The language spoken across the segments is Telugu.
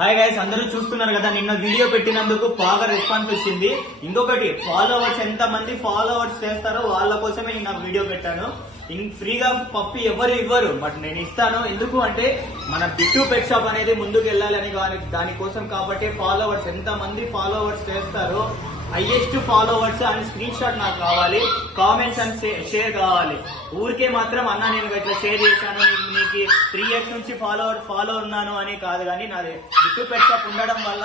హాయ్ గైస్, అందరూ చూస్తున్నారు కదా, నిన్న వీడియో పెట్టినందుకు బాగా రెస్పాన్స్ వచ్చింది. ఇంకొకటి, ఫాలోవర్స్ ఎంత మంది ఫాలోవర్స్ చేస్తారో వాళ్ళ కోసమే నేను వీడియో పెట్టాను. ఫ్రీగా పప్పి ఎవరు ఇవ్వరు, బట్ నేను ఇస్తాను. ఎందుకు అంటే మన బిట్టు పెట్ షాప్ అనేది ముందుకు వెళ్ళాలని దానికోసం. కాబట్టి ఫాలోవర్స్ ఎంత మంది ఫాలోవర్స్ చేస్తారో, highest followers and screen shot నాకు కావాలి, కామెంట్స్ అండ్ షేర్ కావాలి. ఊరికే మాత్రం అన్న నేను ఇట్లా షేర్ చేశాను, నీకు 3 years నుంచి ఫాలో ఉన్నాను అని కాదు. కానీ నాది బిట్టు పెట్ షాప్ ఉండడం వల్ల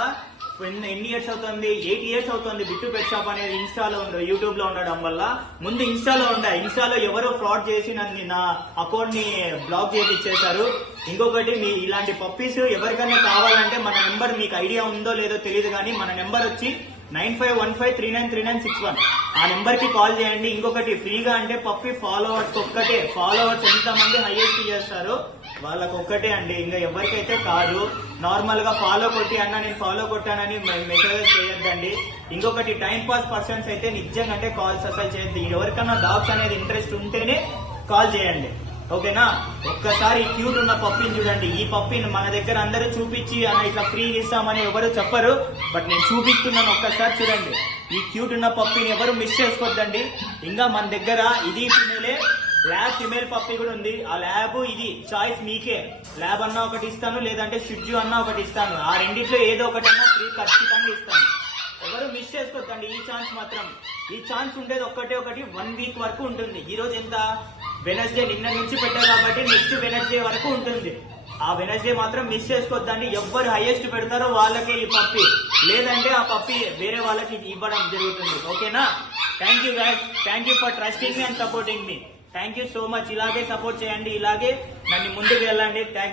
ఎన్ని ఇయర్స్ అవుతుంది, 8 years అవుతుంది బిట్టు పెట్ షాప్ అనేది ఇన్స్టాలో యూట్యూబ్ లో ఉండడం వల్ల. ముందు ఇన్స్టాలో ఎవరో ఫ్రాడ్ చేసి నా అకౌంట్ ని బ్లాక్ చేయించేశారు. ఇంకొకటి, మీ ఇలాంటి పప్పీస్ ఎవరికైనా కావాలంటే మన నెంబర్ మీకు ఐడియా ఉందో లేదో తెలియదు, కానీ మన నెంబర్ వచ్చి 9515393961. ఆ నెంబర్ కి కాల్ చేయండి. ఇంకొకటి, ఫ్రీగా అంటే పప్పి ఫాలోవర్స్ ఒక్కటే. ఫాలోవర్స్ ఎంత మంది హైయెస్ట్ చేస్తారో వాళ్ళకి ఒక్కటే అండి, ఇంకా ఎవరికైతే కాదు. నార్మల్ గా ఫాలో కొట్టి అన్న నేను ఫాలో కొట్టానని మెసేజ్ చేయొద్దండి. ఇంకొకటి, టైం పాస్ పర్సన్స్ అయితే నిజంగా అంటే కాల్స్ అసలు చేయొద్దు. ఎవరికన్నా డాగ్స్ అనేది ఇంట్రెస్ట్ ఉంటేనే కాల్ చేయండి, ఓకేనా? ఒక్కసారి ఈ క్యూట్ ఉన్న పప్పిని చూడండి. ఈ పప్పిని మన దగ్గర అందరూ చూపించి అన్న ఇట్లా ఫ్రీ ఇస్తామని ఎవరు చెప్పరు, బట్ నేను చూపిస్తున్నాను. ఒక్కసారి చూడండి, ఈ క్యూట్ ఉన్న పప్పిని ఎవరు మిస్ చేసుకోవద్దండి. ఇంకా మన దగ్గర ఇది ఫిమేలే, ల్యాబ్ ఫిమేల్ పప్పి కూడా ఉంది. ఆ ల్యాబ్ ఇది చాయిస్ మీకే. ల్యాబ్ అన్నా ఒకటి ఇస్తాను, లేదంటే షిడ్జు అన్నా ఒకటి ఇస్తాను. ఆ రెండిట్లో ఏదో ఒకటన్నా ఫ్రీ ఖచ్చితంగా ఇస్తాను. ఎవరు మిస్ చేసుకోవద్దండి ఈ ఛాన్స్ మాత్రం. ఈ ఛాన్స్ ఉండేది ఒకటి 1 week వరకు ఉంటుంది. ఈ రోజు ఎంత, వెనస్డే, నిన్న నుంచి పెట్టారు కాబట్టి నెక్స్ట్ వెనస్డే వరకు ఉంటుంది. ఆ వెనస్డే మాత్రం మిస్ చేసుకోవద్దండి. ఎవ్వరు హైయెస్ట్ పెడతారో వాళ్ళకే ఈ పప్పి, లేదంటే ఆ పప్పి వేరే వాళ్ళకి ఇవ్వడం జరుగుతుంది, ఓకేనా? Thank you guys, thank you for trusting me and supporting me. Thank you so much. ఇలాగే సపోర్ట్ చేయండి, ఇలాగే నన్ను ముందుకు వెళ్ళండి.